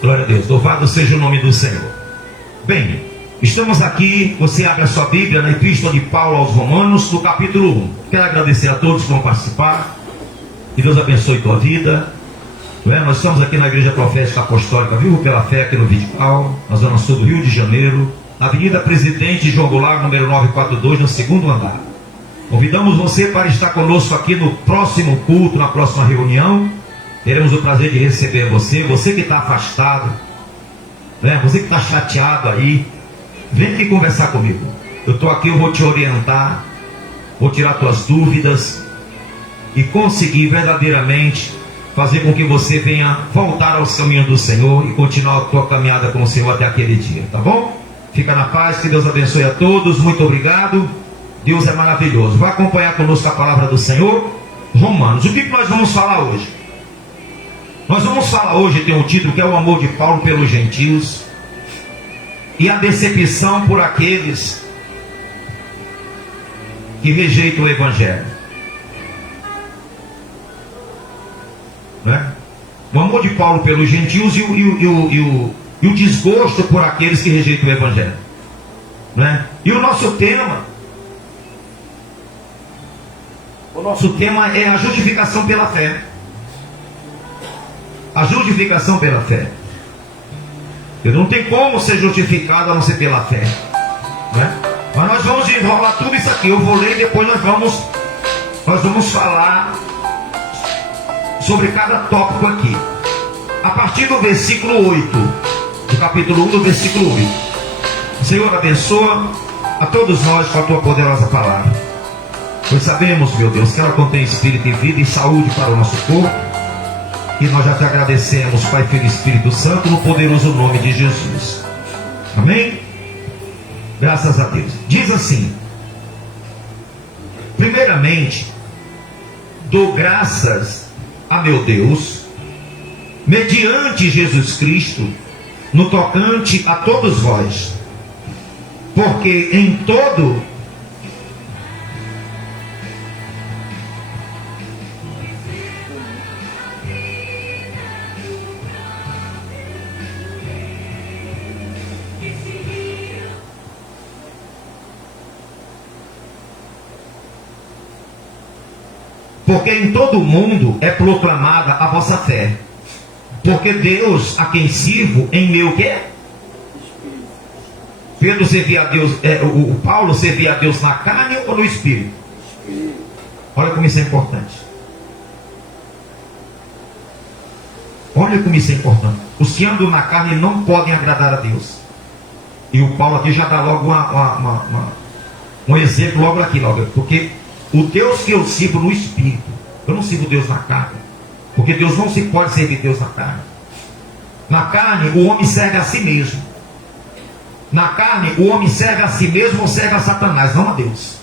Glória a Deus, louvado seja o nome do Senhor. Bem, estamos aqui, você abre a sua Bíblia na Epístola de Paulo aos Romanos, no capítulo 1. Quero agradecer a todos que vão participar, que Deus abençoe tua vida. Nós estamos aqui na Igreja Profética Apostólica Vivo pela Fé, aqui no Vidigal, na zona sul do Rio de Janeiro, na Avenida Presidente João Goulart, número 942, no segundo andar. Convidamos você para estar conosco aqui no próximo culto, na próxima reunião. Teremos o prazer de receber você que está afastado, você que está chateado aí, vem aqui conversar comigo. Eu estou aqui, eu vou te orientar, vou tirar tuas dúvidas e conseguir verdadeiramente fazer com que você venha voltar aos caminhos do Senhor e continuar a tua caminhada com o Senhor até aquele dia, tá bom? Fica na paz, que Deus abençoe a todos, muito obrigado. Deus é maravilhoso. Vai acompanhar conosco a palavra do Senhor, Romanos. O que nós vamos falar hoje? Nós vamos falar hoje, tem um título que é o amor de Paulo pelos gentios e a decepção por aqueles que rejeitam o Evangelho. O amor de Paulo pelos gentios e o desgosto por aqueles que rejeitam o Evangelho. E o nosso tema é a justificação pela fé. A justificação pela fé. Eu não tem como ser justificado a não ser pela fé, Mas nós vamos enrolar tudo isso aqui. Eu vou ler e depois nós vamos falar sobre cada tópico aqui. A partir do versículo 8, do capítulo 1, do versículo 8. O Senhor abençoa a todos nós com a tua poderosa palavra. Pois sabemos, meu Deus, que ela contém espírito e vida e saúde para o nosso corpo. E nós já te agradecemos, Pai, Filho e Espírito Santo, no poderoso nome de Jesus. Amém? Graças a Deus. Diz assim: primeiramente, dou graças a meu Deus, mediante Jesus Cristo, no tocante a todos vós, porque em todo o mundo é proclamada a vossa fé. Porque Deus, a quem sirvo, em meu quê? Pedro servia a Deus, o Paulo servia a Deus na carne ou no espírito? Olha como isso é importante. Olha como isso é importante. Os que andam na carne não podem agradar a Deus. E o Paulo aqui já dá logo um exemplo logo aqui, porque o Deus que eu sirvo no espírito, eu não sirvo Deus na carne, porque Deus não se pode servir Deus na carne. Na carne o homem serve a si mesmo. Na carne o homem serve a si mesmo ou serve a Satanás, não a Deus.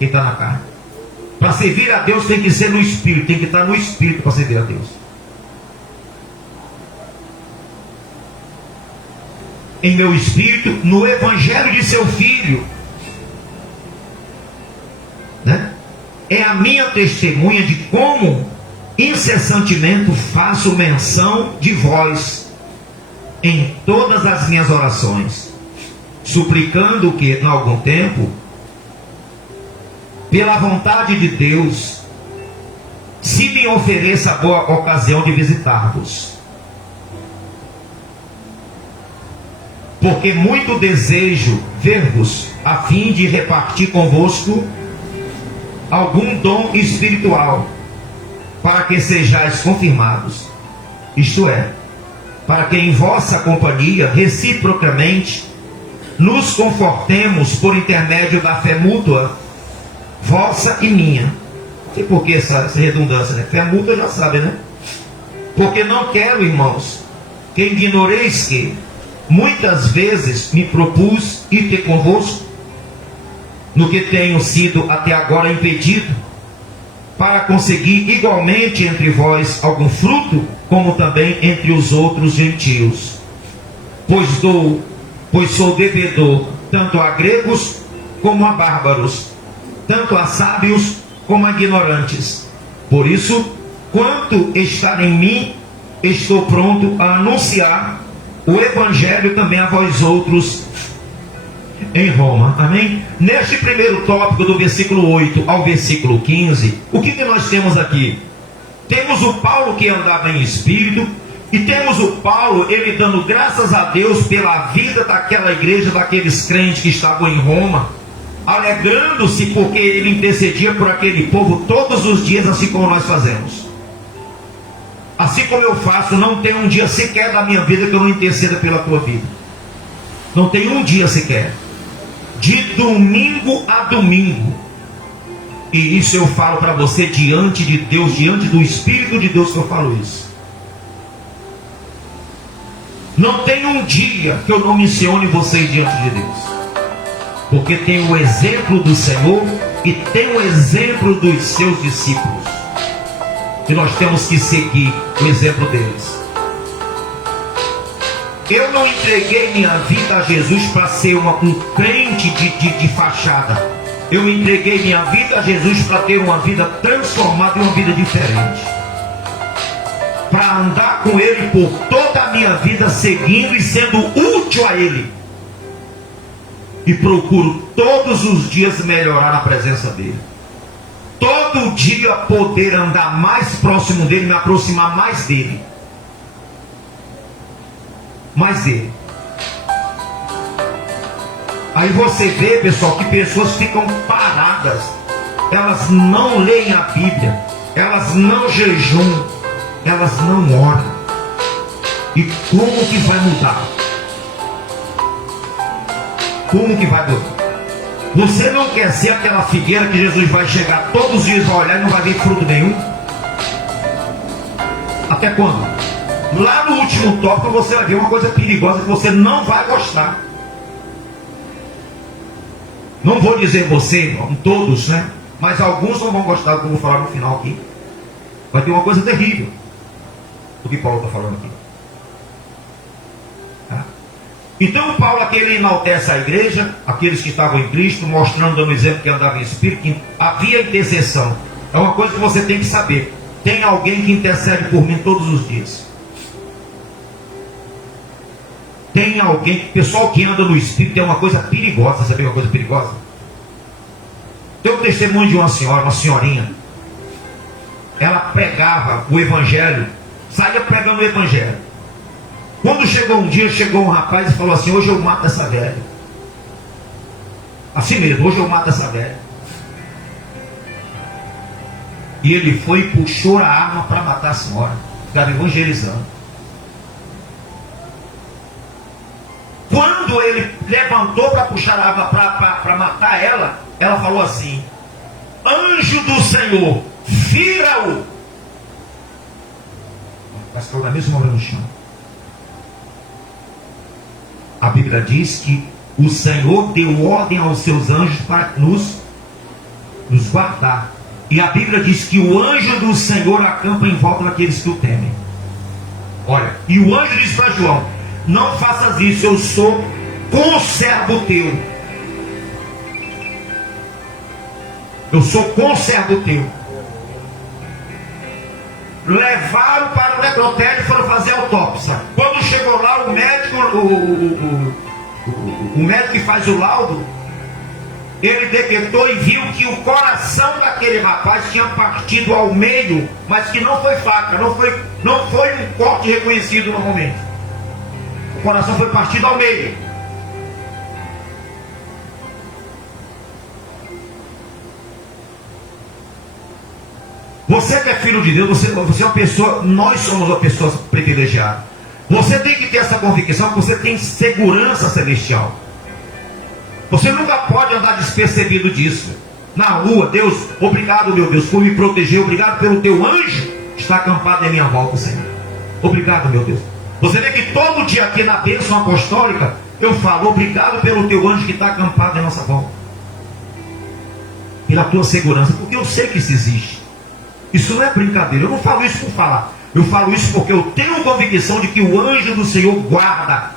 Quem está na carne, para servir a Deus tem que ser no espírito, tem que estar no espírito para servir a Deus. Em meu espírito, no evangelho de seu filho, é a minha testemunha de como incessantemente faço menção de vós em todas as minhas orações, suplicando que, em algum tempo, pela vontade de Deus, se me ofereça a boa ocasião de visitar-vos. Porque muito desejo ver-vos, a fim de repartir convosco algum dom espiritual, para que sejais confirmados, isto é, para que em vossa companhia reciprocamente nos confortemos por intermédio da fé mútua, vossa e minha. Não sei por que essa redundância, Fé mútua já sabe, Porque não quero, irmãos, que ignoreis que muitas vezes me propus ir ter convosco, no que tenho sido até agora impedido, para conseguir igualmente entre vós algum fruto, como também entre os outros gentios. Pois sou devedor tanto a gregos como a bárbaros, tanto a sábios como a ignorantes. Por isso, quanto está em mim, estou pronto a anunciar o Evangelho também a vós outros em Roma. Amém? Neste primeiro tópico, do versículo 8 ao versículo 15, o que nós temos aqui? Temos o Paulo que andava em espírito, e temos o Paulo, ele dando graças a Deus pela vida daquela igreja, daqueles crentes que estavam em Roma, alegrando-se porque ele intercedia por aquele povo todos os dias, assim como nós fazemos. Assim como eu faço, não tem um dia sequer da minha vida que eu não interceda pela tua vida. Não tem um dia sequer. De domingo a domingo. E isso eu falo para você diante de Deus, diante do Espírito de Deus que eu falo isso. Não tem um dia que eu não mencione vocês diante de Deus. Porque tem o exemplo do Senhor e tem o exemplo dos seus discípulos. E nós temos que seguir o exemplo deles. Eu não entreguei minha vida a Jesus para ser um crente de fachada. Eu entreguei minha vida a Jesus para ter uma vida transformada e uma vida diferente. Para andar com Ele por toda a minha vida, seguindo e sendo útil a Ele. E procuro todos os dias melhorar na presença dEle. Todo dia poder andar mais próximo dEle, me aproximar mais dEle. Mais dEle. Aí você vê, pessoal, que pessoas ficam paradas. Elas não leem a Bíblia. Elas não jejuam. Elas não oram. E como que vai mudar? Como que vai mudar? Você não quer ser aquela figueira que Jesus vai chegar todos os dias, vai olhar e não vai ver fruto nenhum? Até quando? Lá no último tópico você vai ver uma coisa perigosa que você não vai gostar. Não vou dizer você, todos, né? Mas alguns não vão gostar do que eu vou falar no final aqui. Vai ter uma coisa terrível do que Paulo está falando aqui. Tá? Então Paulo aqui ele enaltece a igreja, aqueles que estavam em Cristo, mostrando, dando exemplo que andava em espírito, que havia intercessão. É uma coisa que você tem que saber. Tem alguém que intercede por mim todos os dias. Tem alguém, pessoal que anda no espírito, é uma coisa perigosa. Sabe uma coisa perigosa? Tem um testemunho de uma senhora, uma senhorinha. Ela pregava o evangelho, saía pregando o evangelho. Quando chegou um dia, chegou um rapaz e falou assim: hoje eu mato essa velha. Assim mesmo, hoje eu mato essa velha. E ele foi e puxou a arma para matar a senhora. Estava evangelizando. Quando ele levantou para puxar a arma para matar ela, ela falou assim: anjo do Senhor, fira-o. Mas caiu na mesma hora no chão. A Bíblia diz que o Senhor deu ordem aos seus anjos para nos guardar. E a Bíblia diz que o anjo do Senhor acampa em volta daqueles que o temem. Olha, e o anjo diz para João: não faças isso, eu sou conservo teu. Eu sou conservo teu. Levaram para o necrotério e foram fazer autópsia. Quando chegou lá, o médico, o médico que faz o laudo, ele detectou e viu que o coração daquele rapaz tinha partido ao meio, mas que não foi faca, não foi um corte reconhecido no momento. O coração foi partido ao meio. Você que é filho de Deus, você é uma pessoa, nós somos uma pessoa privilegiada. Você tem que ter essa convicção que você tem segurança celestial. Você nunca pode andar despercebido disso. Na rua, Deus, obrigado meu Deus por me proteger, obrigado pelo teu anjo que está acampado em minha volta, Senhor. Obrigado meu Deus. Você vê que todo dia aqui na bênção apostólica, eu falo, obrigado pelo teu anjo que está acampado em nossa volta. Pela tua segurança, porque eu sei que isso existe. Isso não é brincadeira, eu não falo isso por falar. Eu falo isso porque eu tenho convicção de que o anjo do Senhor guarda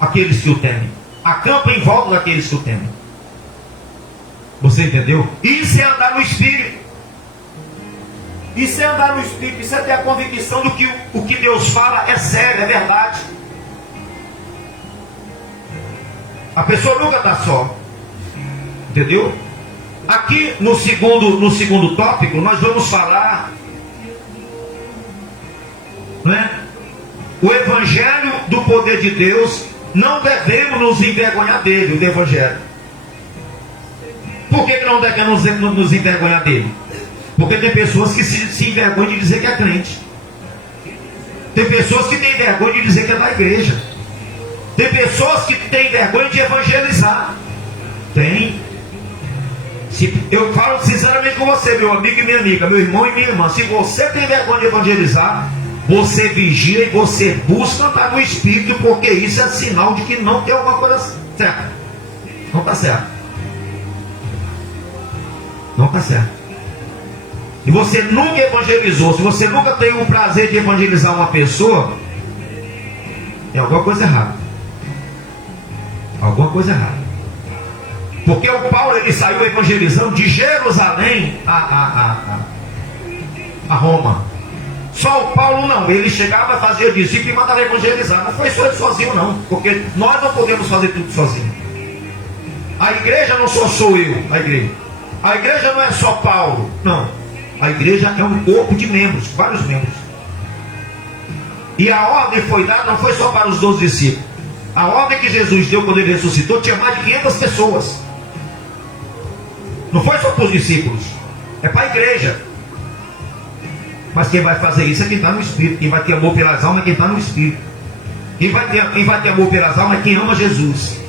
aqueles que o temem. Acampa em volta daqueles que o temem. Você entendeu? Isso é andar no Espírito. Isso é andar no Espírito, isso é ter a convicção do que o que Deus fala é sério, é verdade. A pessoa nunca está só. Entendeu? Aqui no segundo tópico, nós vamos falar, né? O Evangelho do poder de Deus. Não devemos nos envergonhar dele, do Evangelho. Por que não devemos nos envergonhar dele? Porque tem pessoas que se envergonham de dizer que é crente. Tem pessoas que têm vergonha de dizer que é da igreja. Tem pessoas que têm vergonha de evangelizar. Tem. Eu falo sinceramente com você, meu amigo e minha amiga, meu irmão e minha irmã. Se você tem vergonha de evangelizar, você vigia e você busca estar no Espírito, porque isso é sinal de que não tem alguma coisa certa. Não está certo. Não está certo. E você nunca evangelizou, se você nunca teve o prazer de evangelizar uma pessoa, tem alguma coisa errada. Alguma coisa errada. Porque o Paulo, ele saiu evangelizando de Jerusalém a Roma. Só o Paulo não, ele chegava, fazia discípulo e mandava evangelizar. Não foi só ele sozinho não, porque nós não podemos fazer tudo sozinho. A igreja não sou eu, a igreja não é só Paulo, não. A igreja é um corpo de membros, vários membros. E a ordem foi dada, não foi só para os 12 discípulos. A ordem que Jesus deu quando ele ressuscitou tinha mais de 500 pessoas. Não foi só para os discípulos, é para a igreja. Mas quem vai fazer isso é quem está no Espírito. Quem vai ter amor pelas almas é quem está no Espírito. Quem vai ter amor pelas almas é quem ama Jesus.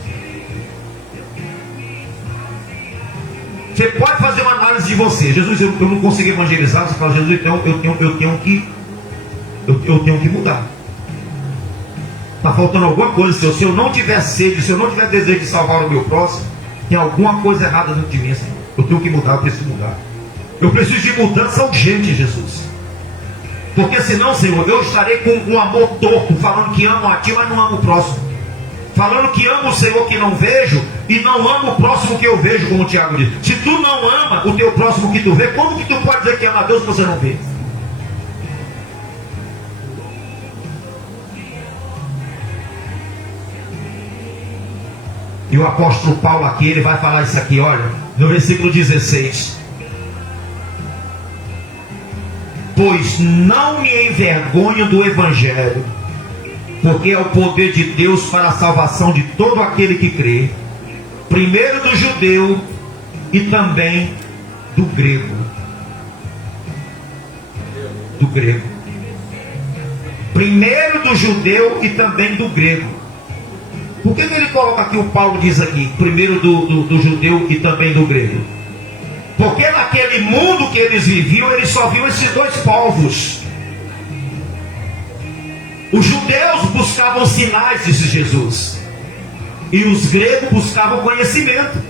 Você pode fazer uma análise de você. Jesus, eu não consigo evangelizar. Você fala, Jesus, então eu tenho que mudar. Está faltando alguma coisa. Se eu não tiver sede, se eu não tiver desejo de salvar o meu próximo, tem alguma coisa errada dentro de mim, Senhor. Eu tenho que mudar, eu preciso mudar. Eu preciso de mudança urgente, Jesus. Porque senão, Senhor, eu estarei com um amor torto, falando que amo a Ti, mas não amo o próximo. Falando que amo o Senhor que não vejo, e não amo o próximo que eu vejo, como o Tiago diz. Se tu não ama o teu próximo que tu vê, como que tu pode dizer que ama a Deus se você não vê? E o apóstolo Paulo aqui, ele vai falar isso aqui, olha, no versículo 16. Pois não me envergonho do Evangelho, porque é o poder de Deus para a salvação de todo aquele que crê, primeiro do judeu e também do grego. Do grego. Primeiro do judeu e também do grego. Por que ele coloca aqui, o Paulo diz aqui, primeiro do judeu e também do grego? Porque naquele mundo que eles viviam, eles só viam esses dois povos. Os judeus buscavam sinais, disse Jesus, e os gregos buscavam conhecimento.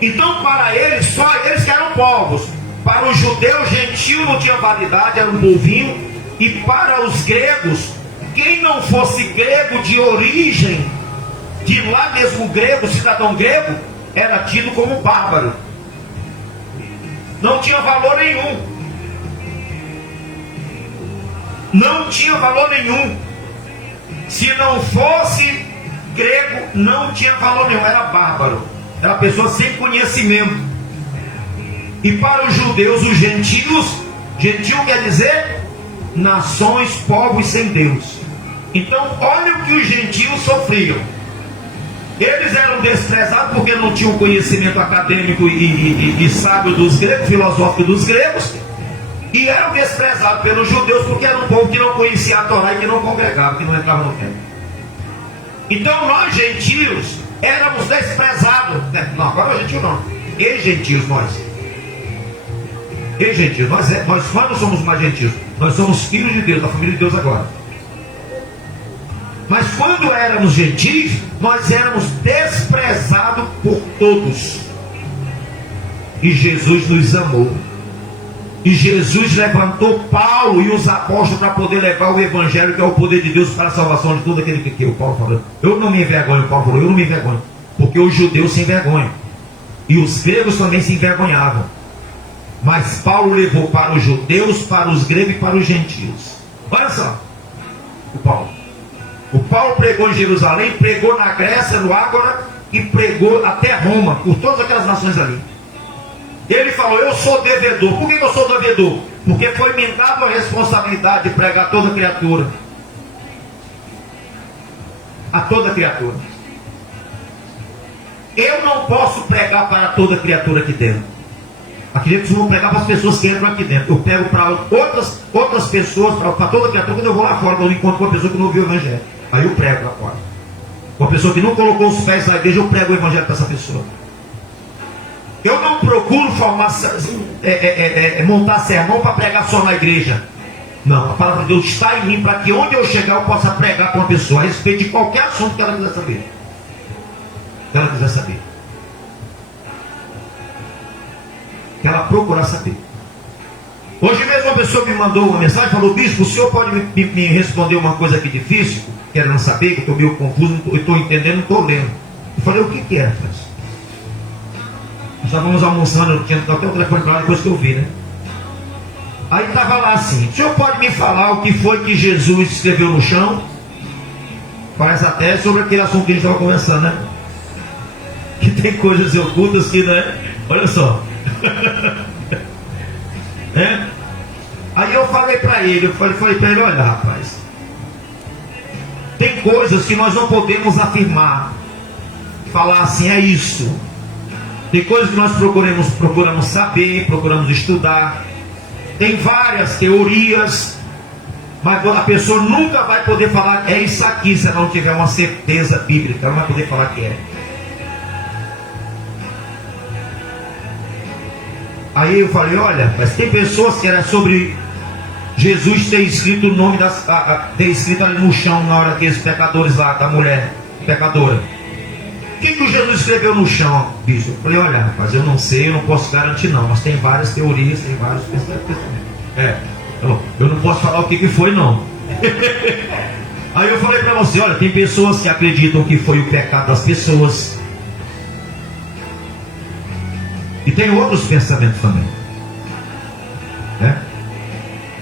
Então para eles, só eles que eram povos. Para os judeus, gentio não tinha validade, era um povinho. E para os gregos, quem não fosse grego de origem, de lá mesmo grego, cidadão grego, era tido como bárbaro. Não tinha valor nenhum. Não tinha valor nenhum. Se não fosse grego, não tinha valor nenhum. Era bárbaro. Era pessoa sem conhecimento. E para os judeus, os gentios, gentil quer dizer nações, povos sem Deus. Então olha o que os gentios sofriam. Eles eram desprezados porque não tinham conhecimento acadêmico e sábio dos gregos, filosófico dos gregos, e eram desprezados pelos judeus porque era um povo que não conhecia a Torá e que não congregava, que não entrava no templo. Então nós gentios éramos desprezados. Não, agora os gentios não. Eles gentios, nós. Eles gentios, nós não somos mais gentios. Nós somos filhos de Deus, da família de Deus agora. Mas quando éramos gentios, nós éramos desprezados por todos. E Jesus nos amou. E Jesus levantou Paulo e os apóstolos para poder levar o Evangelho, que é o poder de Deus para a salvação de todo aquele que quer. O Paulo falou, eu não me envergonho, Paulo falou, eu não me envergonho. Porque os judeus se envergonham. E os gregos também se envergonhavam. Mas Paulo levou para os judeus, para os gregos e para os gentios. Olha só, o Paulo pregou em Jerusalém, pregou na Grécia, no Ágora, e pregou até Roma, por todas aquelas nações ali. Ele falou: eu sou devedor. Por que eu sou devedor? Porque foi me dado a responsabilidade de pregar a toda criatura. A toda criatura. Eu não posso pregar para toda criatura aqui dentro. Aqui dentro eu vou pregar para as pessoas que entram aqui dentro. Eu pego para outras pessoas, para toda criatura. Quando eu vou lá fora, quando eu encontro com uma pessoa que não ouviu o evangelho, aí eu prego lá fora. Uma pessoa que não colocou os pés na igreja, eu prego o evangelho para essa pessoa. Eu não procuro montar sermão para pregar só na igreja. Não, a palavra de Deus está em mim para que onde eu chegar eu possa pregar para uma pessoa a respeito de qualquer assunto que ela quiser saber. Que ela quiser saber. Que ela procurar saber. Hoje mesmo uma pessoa me mandou uma mensagem, falou: bispo, o senhor pode me responder uma coisa aqui difícil? Querendo saber, que eu estou meio confuso, eu estou entendendo, não estou lendo. Eu falei: o que é, Francis? Nós estávamos almoçando, eu tinha até o telefone para lá depois que eu vi, né? Aí estava lá assim: o senhor pode me falar o que foi que Jesus escreveu no chão? Parece até sobre aquele assunto que a gente estava conversando, né? Que tem coisas ocultas que, né? Olha só. É? Aí eu falei para ele, olha, rapaz, tem coisas que nós não podemos afirmar, falar assim, é isso. Tem coisas que nós procuramos saber, procuramos estudar. Tem várias teorias, mas a pessoa nunca vai poder falar é isso aqui, se ela não tiver uma certeza bíblica. Ela não vai poder falar que é. Aí eu falei: olha, mas tem pessoas que era sobre Jesus ter escrito o nome ter escrito ali no chão na hora daqueles pecadores lá, da mulher pecadora. O que o Jesus escreveu no chão, bicho? Eu falei: olha, rapaz, eu não sei, eu não posso garantir não, mas tem várias teorias, tem vários pensamentos. Eu não posso falar o que foi não. Aí eu falei para você: olha, tem pessoas que acreditam que foi o pecado das pessoas. E tem outros pensamentos também.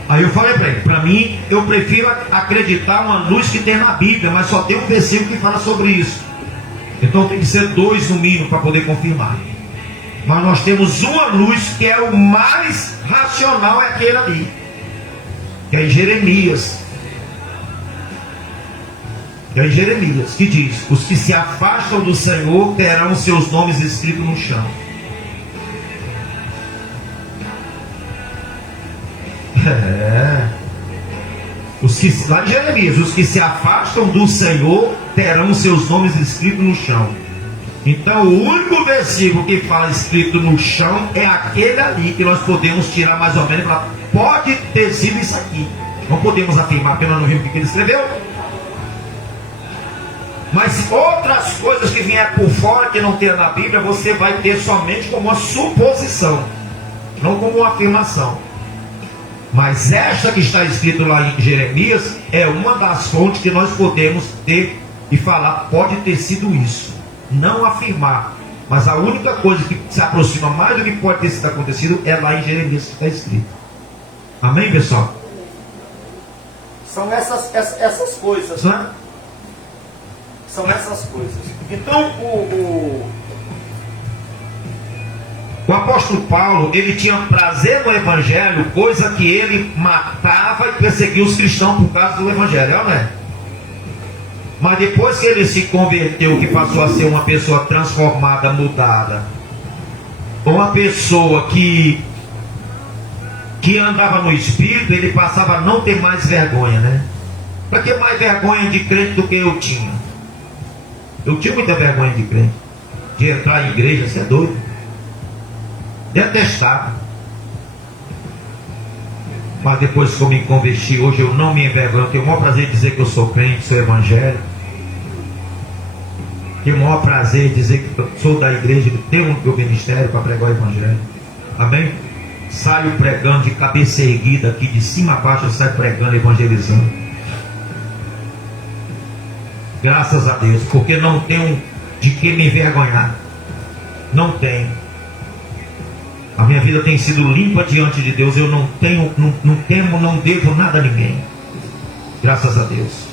Aí eu falei para ele: para mim, eu prefiro acreditar uma luz que tem na Bíblia, mas só tem um versículo que fala sobre isso. Então tem que ser 2 no mínimo para poder confirmar. Mas nós temos uma luz que é o mais racional, é aquele ali, que é em Jeremias. Que é em Jeremias, que diz: os que se afastam do Senhor terão seus nomes escritos no chão. Lá em Jeremias, os que se afastam do Senhor terão seus nomes escritos no chão. Então o único versículo que fala escrito no chão é aquele ali, que nós podemos tirar mais ou menos e falar: pode ter sido isso aqui. Não podemos afirmar, apenas não vimos o que ele escreveu. Mas outras coisas que vier por fora, que não tem na Bíblia, você vai ter somente como uma suposição, não como uma afirmação. Mas esta que está escrito lá em Jeremias é uma das fontes que nós podemos ter e falar: pode ter sido isso. Não afirmar, mas a única coisa que se aproxima mais do que pode ter sido acontecido é lá em Jeremias que está escrito. Amém, pessoal? São essas coisas, né? São essas coisas. Então o apóstolo Paulo, ele tinha prazer no evangelho, coisa que ele matava e perseguia os cristãos por causa do evangelho, não é? Mas depois que ele se converteu, que passou a ser uma pessoa transformada, mudada, uma pessoa que andava no Espírito, ele passava a não ter mais vergonha, né? Para que mais vergonha de crente do que eu tinha? Eu tinha muita vergonha de crente, de entrar em igreja, você é doido? Detestado. Mas depois que eu me converti, hoje eu não me envergonho. Eu tenho o maior prazer de dizer que eu sou crente, sou evangélico. Tenho o maior prazer de dizer que eu sou da igreja, que tenho o meu ministério para pregar o evangelho. Amém? Saio pregando de cabeça erguida aqui, de cima a baixo, eu saio pregando, evangelizando. Graças a Deus, porque não tenho de que me envergonhar. Não tenho. Amém? minha vida tem sido limpa diante de Deus. Eu não tenho, não temo, não devo nada a ninguém. Graças a Deus.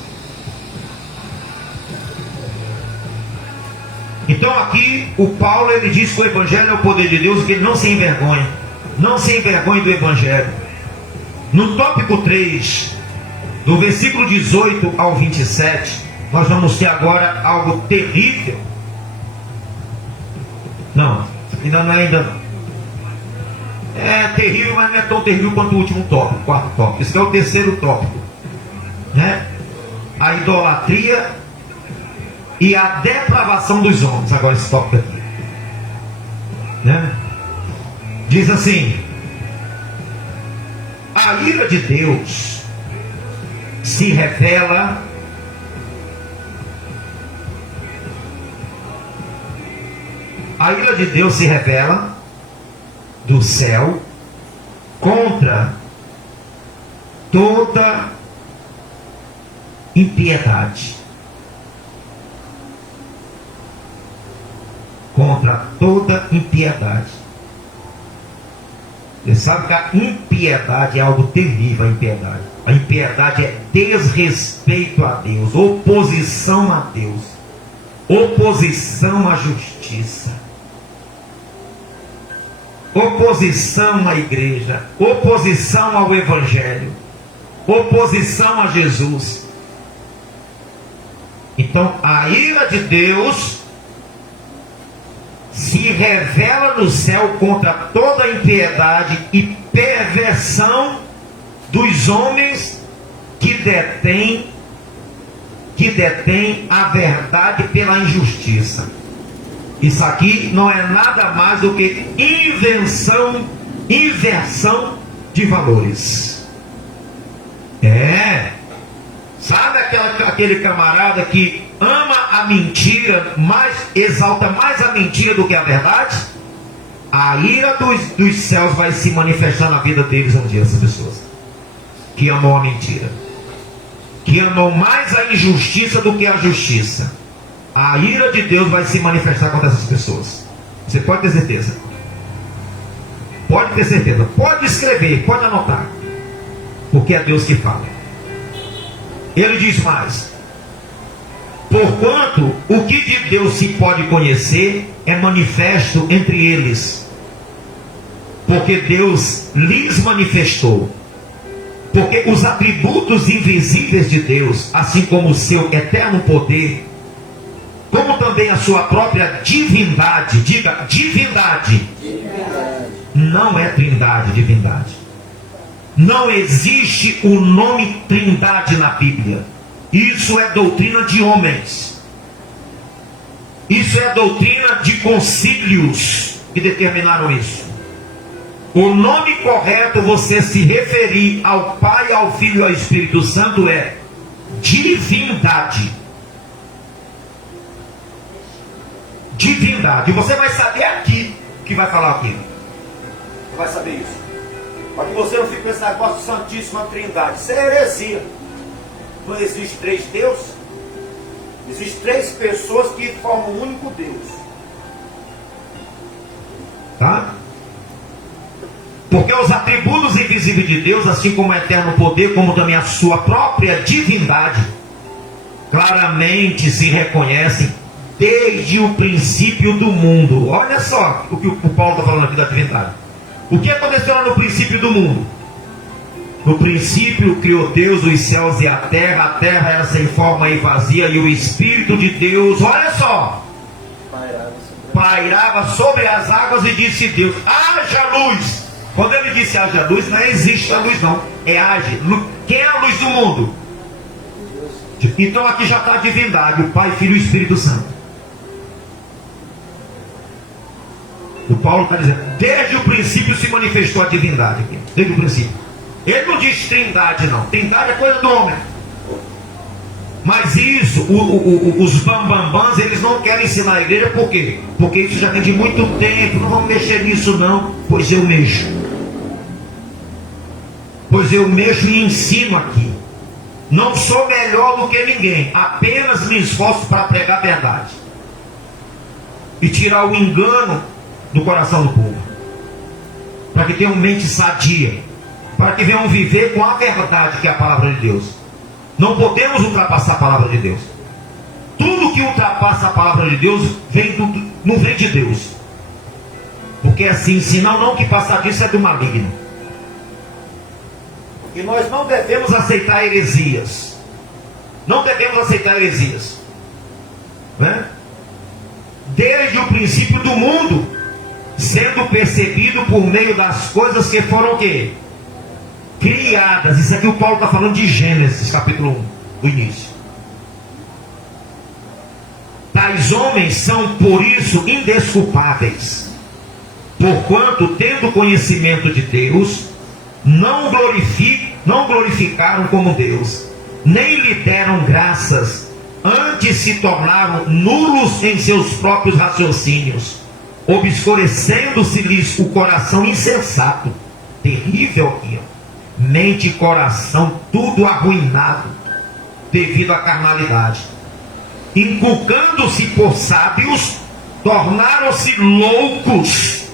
Então aqui o Paulo, ele diz que o Evangelho é o poder de Deus e que ele não se envergonha. Não se envergonhe do Evangelho. No tópico 3, do versículo 18 ao 27, nós vamos ter agora algo terrível. Não, ainda não é É terrível, mas não é tão terrível quanto o último tópico, o quarto tópico. Esse é o terceiro tópico, né? A idolatria e a depravação dos homens. Agora esse tópico aqui, né? Diz assim: a ira de Deus se revela do céu contra toda impiedade. Contra toda impiedade. Você sabe que a impiedade é algo terrível, a impiedade. A impiedade é desrespeito a Deus, oposição a Deus, oposição à justiça, oposição à igreja, oposição ao Evangelho, oposição a Jesus. Então a ira de Deus se revela no céu contra toda a impiedade e perversão dos homens que detêm a verdade pela injustiça. Isso aqui não é nada mais do que inversão de valores. Sabe aquele camarada que ama a mentira, exalta mais a mentira do que a verdade? A ira dos céus vai se manifestar na vida deles um dia, essas pessoas que amam a mentira, que amam mais a injustiça do que a justiça. A ira de Deus vai se manifestar contra essas pessoas. Você pode ter certeza. Pode ter certeza. Pode escrever, pode anotar. Porque é Deus que fala. Ele diz mais: porquanto o que de Deus se pode conhecer é manifesto entre eles, porque Deus lhes manifestou. Porque os atributos invisíveis de Deus, assim como o seu eterno poder, como também a sua própria divindade, diga divindade, não é trindade, divindade. Não existe o nome trindade na Bíblia. Isso é doutrina de homens. Isso é doutrina de concílios que determinaram isso. O nome correto, você se referir ao Pai, ao Filho e ao Espírito Santo, é divindade. Divindade. E você vai saber aqui que vai falar aqui. Você vai saber isso. Para que você não fique com esse negócio de Santíssima Trindade. Isso é heresia. Não existe 3 deuses. Existem 3 pessoas que formam um único Deus. Tá? Porque os atributos invisíveis de Deus, assim como o eterno poder, como também a sua própria divindade, claramente se reconhecem desde o princípio do mundo. Olha só o que o Paulo está falando aqui da divindade. O que aconteceu lá no princípio do mundo? No princípio criou Deus os céus e a terra era sem forma e vazia, e o Espírito de Deus, olha só, pairava sobre as águas, e disse Deus: haja luz. Quando ele disse haja luz, não existe a luz não, é age. Quem é a luz do mundo? Então aqui já está a divindade, o Pai, Filho e o Espírito Santo. O Paulo está dizendo, desde o princípio se manifestou a divindade aqui, desde o princípio. Ele não diz trindade não, trindade é coisa do homem. Mas isso, os bambambãs, eles não querem ensinar a igreja, por quê? Porque isso já vem de muito tempo, não vamos mexer nisso não, pois eu mexo. Pois eu mexo e ensino aqui. Não sou melhor do que ninguém, apenas me esforço para pregar a verdade e tirar o engano do coração do povo. para que tenham mente sadia, para que venham viver com a verdade que é a palavra de Deus. Não podemos ultrapassar a palavra de Deus. Tudo que ultrapassa a palavra de Deus não vem de Deus. Porque assim, senão não que passar disso é do maligno. E nós não devemos aceitar heresias. Não devemos aceitar heresias. Né? Desde o princípio do mundo, sendo percebido por meio das coisas que foram o quê? Criadas. Isso aqui o Paulo está falando de Gênesis, capítulo 1, o início. Tais homens são, por isso, indesculpáveis, porquanto, tendo conhecimento de Deus, não glorificaram como Deus, nem lhe deram graças, antes se tornaram nulos em seus próprios raciocínios, obscurecendo-se-lhes o coração insensato. Terrível aqui, ó. Mente e coração tudo arruinado devido à carnalidade. Inculcando-se por sábios, tornaram-se loucos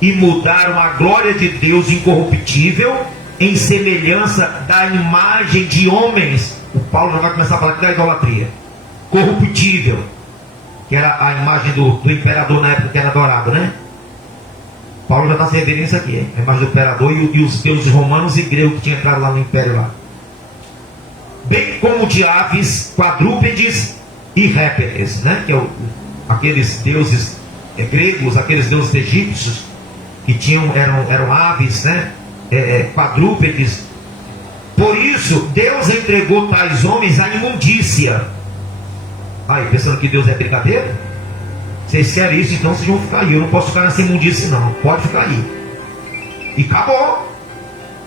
e mudaram a glória de Deus incorruptível em semelhança da imagem de homens. O Paulo já vai começar a falar aqui da idolatria corruptível, que era a imagem do imperador na época que era adorado, né? Paulo já está sem referência aqui, hein? A imagem do imperador e os deuses romanos e gregos que tinham entrado lá no império lá. Bem como de aves, quadrúpedes e répteis, né? Que é aqueles deuses gregos, aqueles deuses egípcios que eram aves, né? Quadrúpedes. Por isso, Deus entregou tais homens à imundícia. Aí, pensando que Deus é brincadeira? Vocês querem isso, então vocês vão ficar aí. Eu não posso ficar nessa imundície, não. Pode ficar aí. E acabou.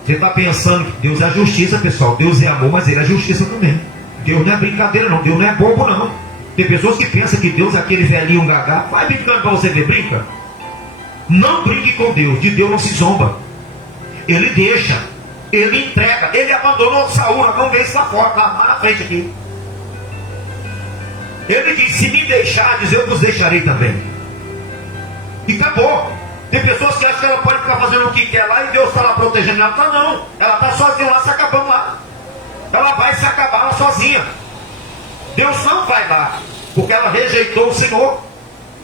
Você está pensando que Deus é justiça, pessoal. Deus é amor, mas Ele é justiça também. Deus não é brincadeira, não. Deus não é bobo, não. Tem pessoas que pensam que Deus é aquele velhinho gagá. Vai brincando para você ver, brinca. Não brinque com Deus. De Deus não se zomba. Ele deixa. Ele entrega. Ele abandonou Saúl. Vamos ver isso lá fora, lá na frente aqui. Ele diz: se me deixardes, eu vos deixarei também. E acabou. Tem pessoas que acham que ela pode ficar fazendo o que quer lá e Deus está lá protegendo ela. Tá, não. Ela está sozinha lá, se acabando lá. Ela vai se acabar lá sozinha. Deus não vai lá, porque ela rejeitou o Senhor.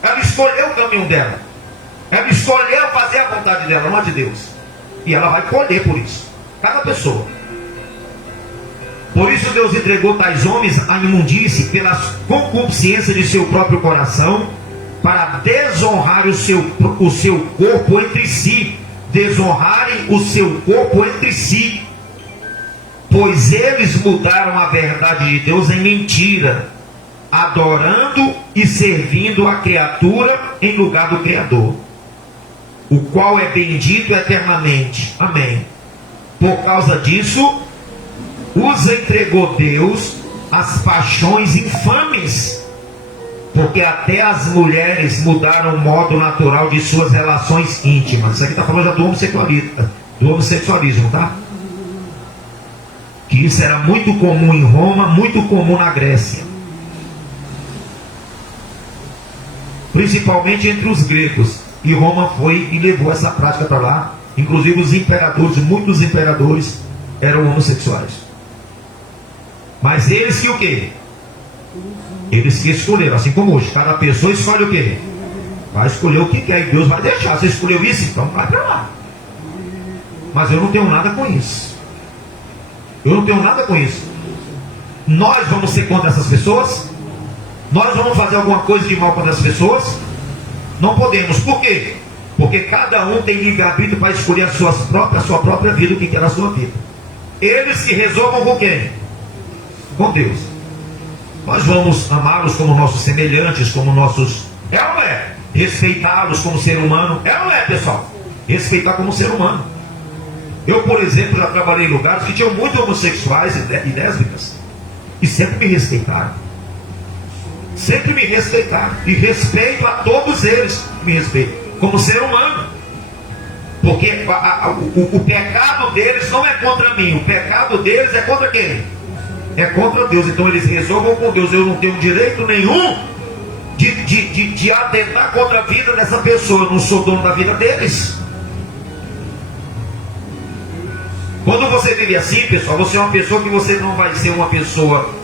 Ela escolheu o caminho dela. Ela escolheu fazer a vontade dela, não a de Deus. E ela vai colher por isso. Cada pessoa. Por isso Deus entregou tais homens à imundície pela concupiscência de seu próprio coração, para desonrar o seu corpo entre si. Desonrarem o seu corpo entre si. Pois eles mudaram a verdade de Deus em mentira, adorando e servindo a criatura em lugar do Criador, o qual é bendito eternamente. Amém. Por causa disso, os entregou Deus às paixões infames, porque até as mulheres mudaram o modo natural de suas relações íntimas. Isso aqui está falando já do homossexualismo, tá? Que isso era muito comum em Roma, muito comum na Grécia, principalmente entre os gregos. E Roma foi e levou essa prática para lá. Inclusive os imperadores, muitos imperadores eram homossexuais. Mas eles que o quê? Eles que escolheram, assim como hoje. Cada pessoa escolhe o quê? Vai escolher o que quer e Deus vai deixar. Você escolheu isso, então vai para lá. Mas eu não tenho nada com isso. Eu não tenho nada com isso. Nós vamos ser contra essas pessoas? Nós vamos fazer alguma coisa de mal contra as pessoas? Não podemos. Por quê? Porque cada um tem livre-arbítrio para escolher a sua própria vida, o que quer na sua vida. Eles se resolvam com quem? Com Deus. Nós vamos amá-los como nossos semelhantes, como nossos... É ou não é? Respeitá-los como ser humano. É ou não é, pessoal? Respeitar como ser humano. Eu, por exemplo, já trabalhei em lugares que tinham muitos homossexuais e lésbicas. E sempre me respeitaram. Sempre me respeitaram. E respeito a todos eles. Me respeito como ser humano. Porque o pecado deles não é contra mim. O pecado deles é contra quem? É contra Deus. Então eles resolvam com Deus. Eu não tenho direito nenhum de atentar contra a vida dessa pessoa. Eu não sou dono da vida deles. Quando você vive assim, pessoal, você é uma pessoa que você não vai ser uma pessoa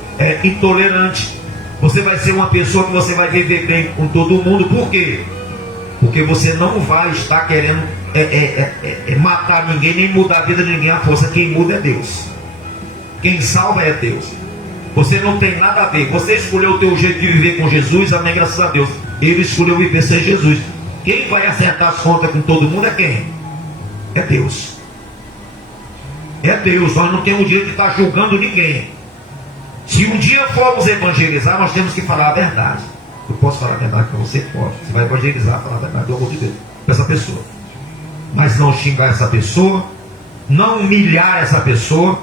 intolerante. Você vai ser uma pessoa que você vai viver bem com todo mundo. Por quê? Porque você não vai estar querendo matar ninguém, nem mudar a vida de ninguém à força. Quem muda é Deus. Quem salva é Deus. Você não tem nada a ver. Você escolheu o teu jeito de viver com Jesus, amém, graças a Deus. Ele escolheu viver sem Jesus. Quem vai acertar as contas com todo mundo é quem? É Deus. É Deus. Nós não temos o direito de estar julgando ninguém. Se um dia formos evangelizar, nós temos que falar a verdade. Eu posso falar a verdade para você? Pode. Você vai evangelizar, falar a verdade do amor de Deus para essa pessoa. Mas não xingar essa pessoa, não humilhar essa pessoa,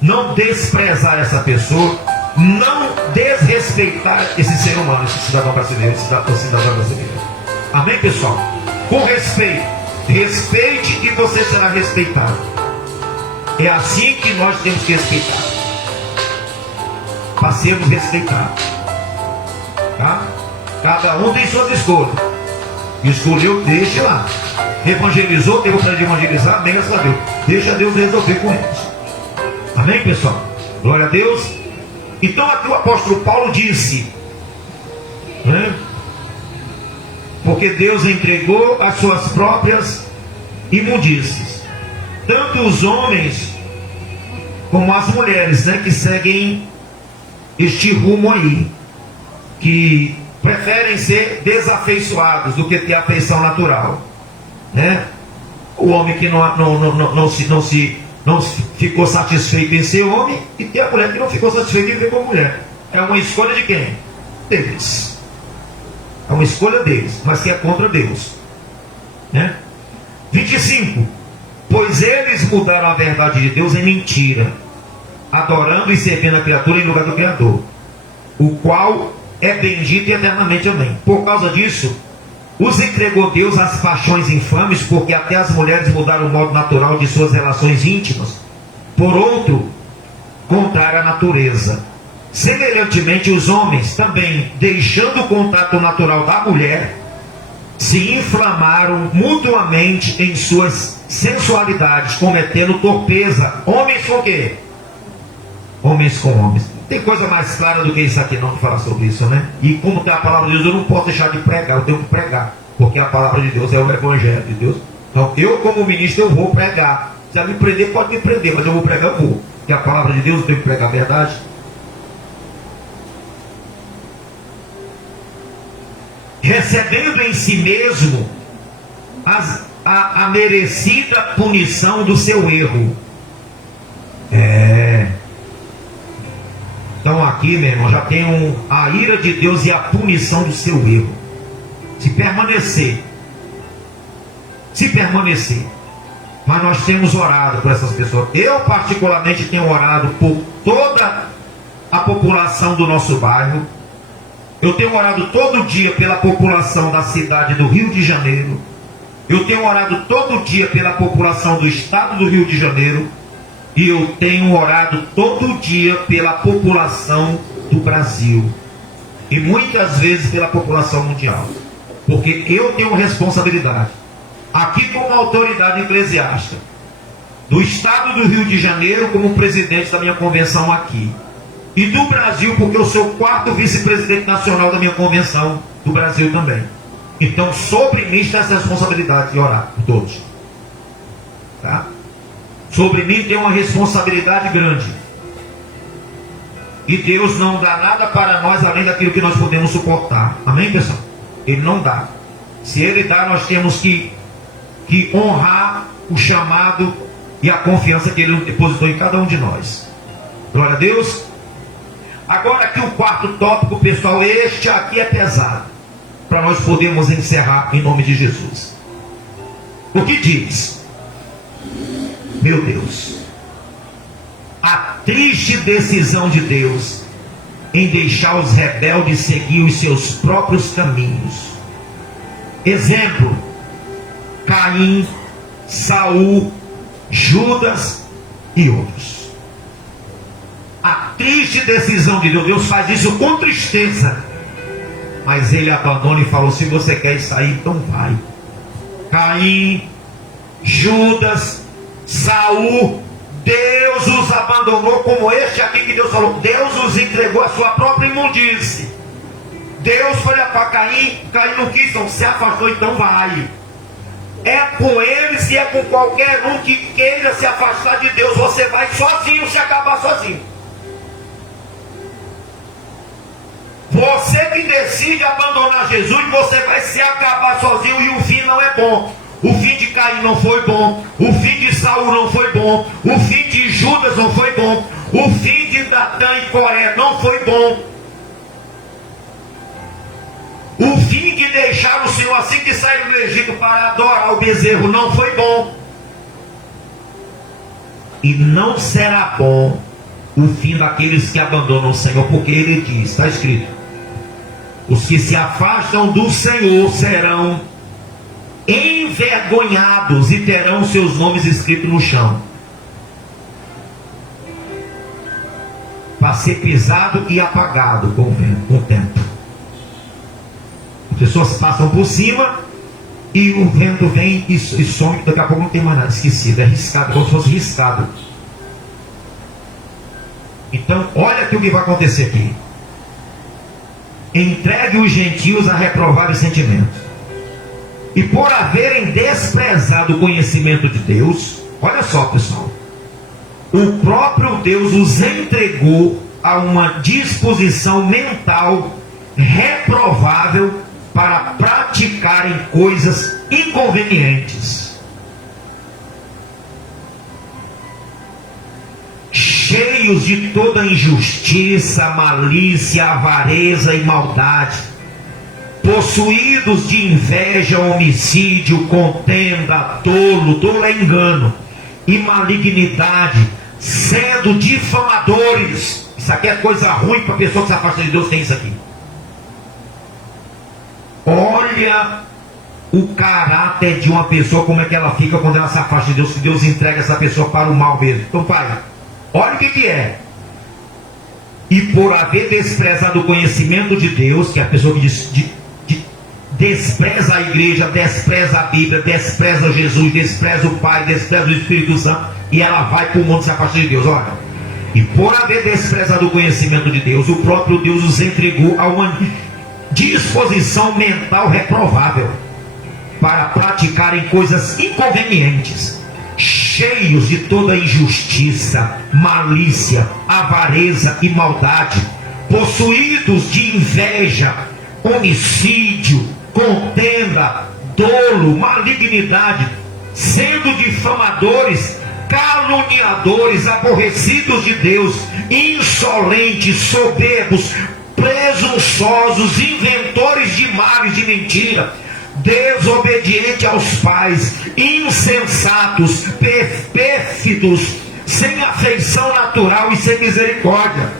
não desprezar essa pessoa, não desrespeitar esse ser humano, esse cidadão brasileiro, esse cidadão brasileiro. Amém, pessoal? Com respeito. Respeite e você será respeitado. É assim que nós temos que respeitar. Para sermos respeitados. Tá? Cada um tem suas escolhas. Escolheu, deixa lá. Evangelizou, teve para evangelizar, bem, graças a Deus. Deixa Deus resolver com eles. Amém, pessoal? Glória a Deus. Então aqui o apóstolo Paulo disse, né? Porque Deus entregou as suas próprias imundícies, tanto os homens como as mulheres, né, que seguem este rumo aí, que preferem ser desafeiçoados do que ter afeição natural, né? O homem que não ficou satisfeito em ser homem, e tem a mulher que não ficou satisfeita em viver como mulher. É uma escolha de quem? Deles. É uma escolha deles, mas que é contra Deus, né? 25. Pois eles mudaram a verdade de Deus em mentira, adorando e servindo a criatura em lugar do Criador, o qual é bendito eternamente. Amém. Por causa disso, os entregou Deus às paixões infames, porque até as mulheres mudaram o modo natural de suas relações íntimas por outro contrário à natureza. Semelhantemente, os homens também, deixando o contato natural da mulher, se inflamaram mutuamente em suas sensualidades, cometendo torpeza. Homens com quê? Homens com homens. Tem coisa mais clara do que isso aqui não, que falar sobre isso, né? E como tem a palavra de Deus, eu não posso deixar de pregar, eu tenho que pregar, porque a palavra de Deus é o evangelho de Deus. Então eu, como ministro, eu vou pregar. Se ela me prender, pode me prender, mas eu vou pregar, eu vou. Porque a palavra de Deus, eu tenho que pregar a verdade. Recebendo em si mesmo a merecida punição do seu erro. Então aqui, meu irmão, já tem a ira de Deus e a punição do seu erro. Se permanecer. Mas nós temos orado por essas pessoas. Eu particularmente tenho orado por toda a população do nosso bairro. Eu tenho orado todo dia pela população da cidade do Rio de Janeiro. Eu tenho orado todo dia pela população do estado do Rio de Janeiro. E eu tenho orado todo dia pela população do Brasil. E muitas vezes pela população mundial. Porque eu tenho responsabilidade. Aqui como autoridade eclesiástica. Do estado do Rio de Janeiro como presidente da minha convenção aqui. E do Brasil, porque eu sou o 4º vice-presidente nacional da minha convenção do Brasil também. Então, sobre mim está essa responsabilidade de orar por todos. Tá? Sobre mim tem uma responsabilidade grande. E Deus não dá nada para nós além daquilo que nós podemos suportar. Amém, pessoal? Ele não dá. Se Ele dá, nós temos que honrar o chamado e a confiança que Ele depositou em cada um de nós. Glória a Deus. Agora aqui o 4º tópico, pessoal, este aqui é pesado, para nós podermos encerrar em nome de Jesus. O que diz? Meu Deus, a triste decisão de Deus em deixar os rebeldes seguir os seus próprios caminhos. Exemplo: Caim, Saul, Judas e outros. A triste decisão de Deus. Deus faz isso com tristeza, mas Ele abandona e falou: se você quer sair, então vai. Caim, Judas, Saul, Deus os abandonou, como este aqui que Deus falou. Deus os entregou a sua própria imundície. Deus foi para Caim, Caim não quis, não se afastou, então vai. É com eles e é com qualquer um que queira se afastar de Deus. Você vai sozinho se acabar sozinho. Você que decide abandonar Jesus, você vai se acabar sozinho e o fim não é bom. O fim de Caim não foi bom. O fim de Saul não foi bom. O fim de Judas não foi bom. O fim de Datã e Coré não foi bom. O fim que deixaram o Senhor assim que saíram do Egito para adorar o bezerro não foi bom. E não será bom o fim daqueles que abandonam o Senhor, porque ele diz, está escrito: os que se afastam do Senhor serão envergonhados e terão seus nomes escritos no chão, para ser pisado e apagado com o tempo. As pessoas passam por cima e o vento vem e some, daqui a pouco não tem mais nada, esquecido, é riscado, como se fosse riscado. Então, olha aqui o que vai acontecer aqui. Entregue os gentios a reprováveis sentimentos, e por haverem desprezado o conhecimento de Deus, olha só, pessoal, o próprio Deus os entregou a uma disposição mental reprovável para praticarem coisas inconvenientes, cheios de toda injustiça, malícia, avareza e maldade, possuídos de inveja, homicídio, contenda, tolo é engano, e malignidade, sendo difamadores. Isso aqui é coisa ruim para a pessoa que se afasta de Deus, tem isso aqui. Olha o caráter de uma pessoa, como é que ela fica quando ela se afasta de Deus, que Deus entrega essa pessoa para o mal mesmo. Então, pai, olha o que é. E por haver desprezado o conhecimento de Deus, que é a pessoa que despreza a igreja, despreza a Bíblia, despreza Jesus, despreza o Pai, despreza o Espírito Santo, e ela vai para o mundo se afastar de Deus. Olha, e por haver desprezado o conhecimento de Deus, o próprio Deus os entregou a uma disposição mental reprovável para praticarem coisas inconvenientes, cheios de toda injustiça, malícia, avareza e maldade, possuídos de inveja, homicídio, contenda, dolo, malignidade, sendo difamadores, caluniadores, aborrecidos de Deus, insolentes, soberbos, presunçosos, inventores de males, de mentira, desobedientes aos pais, insensatos, pérfidos, sem afeição natural e sem misericórdia.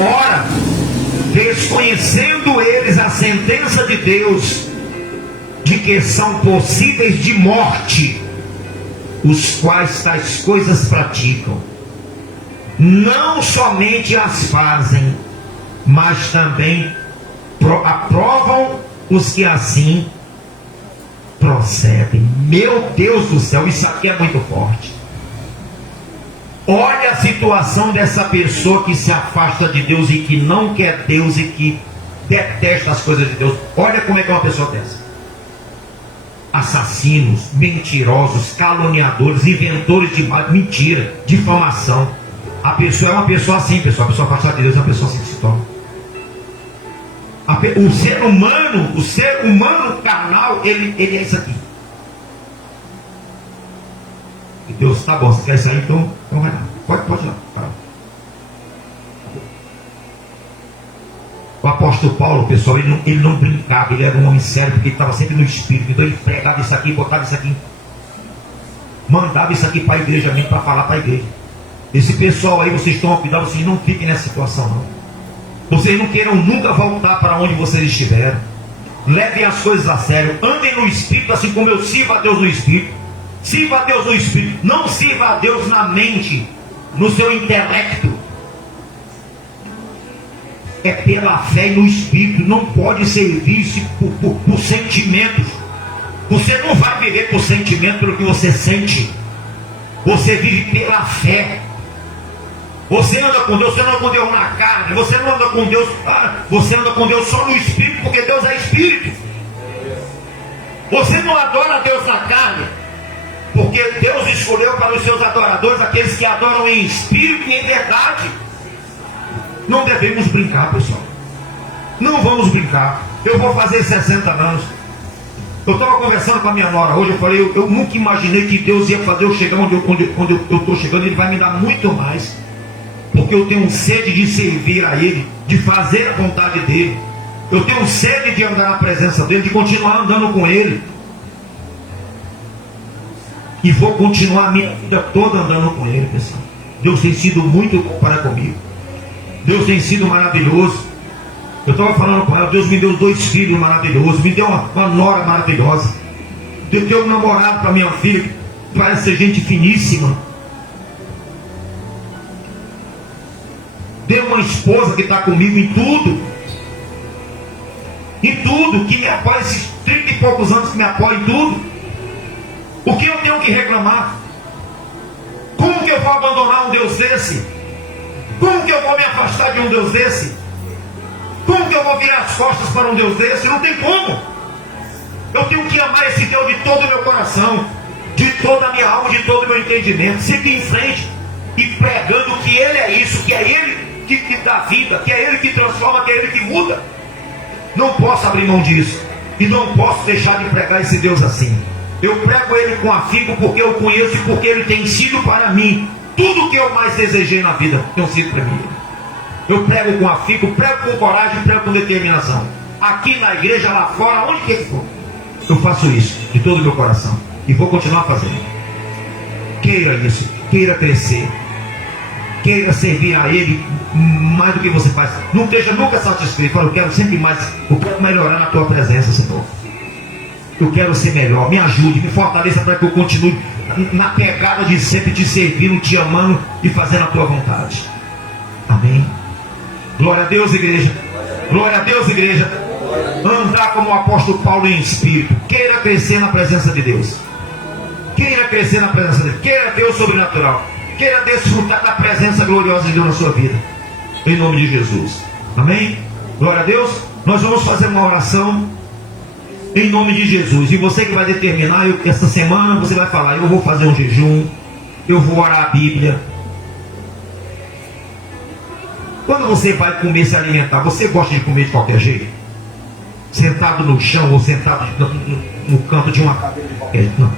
Ora, desconhecendo eles a sentença de Deus, de que são possíveis de morte, os quais tais coisas praticam, não somente as fazem, mas também aprovam os que assim procedem. Meu Deus do céu, isso aqui é muito forte. Olha a situação dessa pessoa que se afasta de Deus e que não quer Deus e que detesta as coisas de Deus. Olha como é que é uma pessoa dessa: assassinos, mentirosos, caluniadores, inventores de mal, mentira, difamação. A pessoa é uma pessoa assim, pessoal. A pessoa afastada de Deus é uma pessoa assim que se torna. O ser humano carnal, ele é isso aqui. E Deus, tá bom, você quer sair, então vai lá. Pode ir lá. Vai lá. O apóstolo Paulo, pessoal, ele não brincava, ele era um homem sério, porque ele estava sempre no Espírito. Então ele pregava isso aqui, botava isso aqui, mandava isso aqui para a igreja mesmo, para falar para a igreja. Esse pessoal aí, vocês estão a cuidar, vocês não fiquem nessa situação não. Vocês não queiram nunca voltar para onde vocês estiveram. Levem as coisas a sério, andem no Espírito, assim como eu sirvo a Deus no Espírito. Sirva a Deus no Espírito, não sirva a Deus na mente, no seu intelecto. É pela fé e no Espírito, não pode servir-se por sentimentos, Você não vai viver por sentimento, pelo que você sente. Você vive pela fé. Você anda com Deus, você não anda com Deus na carne. Você não anda com Deus, você anda com Deus só no Espírito, porque Deus é Espírito. Você não adora a Deus na carne, porque Deus escolheu para os seus adoradores aqueles que adoram em Espírito e em verdade. Não devemos brincar, pessoal. Não vamos brincar. Eu vou fazer 60 anos. Eu estava conversando com a minha nora hoje, eu falei, eu nunca imaginei que Deus ia fazer eu chegar onde eu estou chegando. Ele vai me dar muito mais, porque eu tenho sede de servir a Ele, de fazer a vontade dEle. Eu tenho sede de andar na presença dEle, de continuar andando com Ele. E vou continuar a minha vida toda andando com Ele, pessoal. Deus tem sido muito bom para comigo. Deus tem sido maravilhoso. Eu estava falando com ela, Deus me deu 2 filhos maravilhosos, me deu uma nora maravilhosa, deu um namorado para minha filha, que parece ser gente finíssima, deu uma esposa que está comigo em tudo, que me apoia, esses 30 e poucos anos que me apoia em tudo. O que eu tenho que reclamar? Como que eu vou abandonar um Deus desse? Como que eu vou me afastar de um Deus desse? Como que eu vou virar as costas para um Deus desse? Não tem como. Eu tenho que amar esse Deus de todo o meu coração, de toda a minha alma, de todo o meu entendimento. Seguir em frente e pregando que Ele é isso, que é Ele que dá vida, que é Ele que transforma, que é Ele que muda. Não posso abrir mão disso. E não posso deixar de pregar esse Deus assim. Eu prego Ele com afinco porque eu conheço e porque Ele tem sido para mim tudo o que eu mais desejei na vida. Tem sido para mim. Eu prego com afinco, prego com coragem, prego com determinação. Aqui na igreja, lá fora, onde que for, eu faço isso de todo o meu coração. E vou continuar fazendo. Queira isso, queira crescer, queira servir a Ele mais do que você faz. Não esteja nunca satisfeito. Fala, eu quero sempre mais, eu quero melhorar na tua presença, Senhor. Eu quero ser melhor, me ajude, me fortaleça para que eu continue na pegada de sempre te servindo, te amando e fazendo a tua vontade. Amém. Glória a Deus, igreja. Glória a Deus, igreja. Andar como o apóstolo Paulo em espírito. Queira crescer na presença de Deus. Queira crescer na presença de Deus. Queira Deus sobrenatural. Queira desfrutar da presença gloriosa de Deus na sua vida. Em nome de Jesus. Amém? Glória a Deus. Nós vamos fazer uma oração em nome de Jesus. E você que vai determinar, essa semana você vai falar, eu vou fazer um jejum, eu vou orar a Bíblia. Quando você vai comer, se alimentar, você gosta de comer de qualquer jeito? Sentado no chão ou sentado no canto de uma cadeira de qualquer jeito? Não.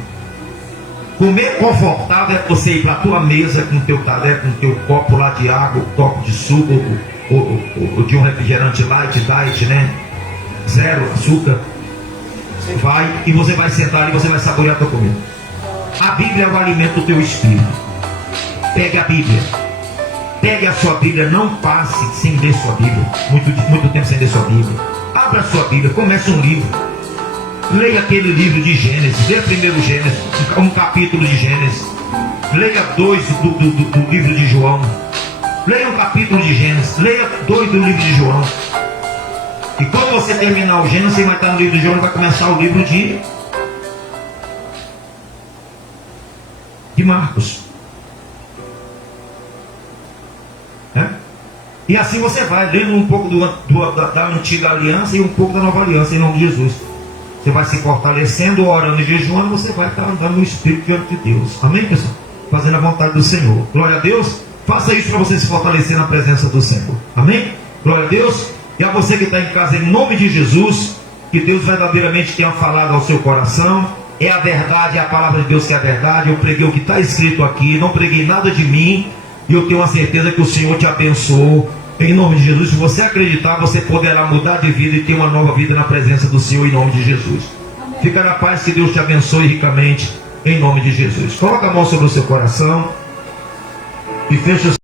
Comer confortável é você ir para a tua mesa com o teu talher, com o teu copo lá de água, copo de suco, ou de um refrigerante light, né? 0 açúcar. Vai e você vai sentar ali e você vai saborear a tua comida. A Bíblia é o alimento do teu espírito. Pegue a Bíblia. Pegue a sua Bíblia, não passe sem ler sua Bíblia. Muito tempo sem ler sua Bíblia. Abra a sua Bíblia, comece um livro. Leia aquele livro de Gênesis. Leia primeiro Gênesis, um capítulo de Gênesis. Leia 2 do livro de João. Leia um capítulo de Gênesis. Leia 2 do livro de João. E quando você terminar o Gênesis, você vai estar no livro de João e vai começar o livro de Marcos. E assim você vai lendo um pouco da antiga aliança e um pouco da nova aliança em nome de Jesus. Você vai se fortalecendo, orando e jejuando, você vai estar andando no Espírito diante de Deus. Amém, pessoal? Fazendo a vontade do Senhor. Glória a Deus. Faça isso para você se fortalecer na presença do Senhor. Amém? Glória a Deus. E a você que está em casa, em nome de Jesus, que Deus verdadeiramente tenha falado ao seu coração. É a verdade, é a palavra de Deus que é a verdade. Eu preguei o que está escrito aqui, não preguei nada de mim. E eu tenho a certeza que o Senhor te abençoou. Em nome de Jesus, se você acreditar, você poderá mudar de vida e ter uma nova vida na presença do Senhor, em nome de Jesus. Amém. Fica na paz, que Deus te abençoe ricamente, em nome de Jesus. Coloca a mão sobre o seu coração e fecha os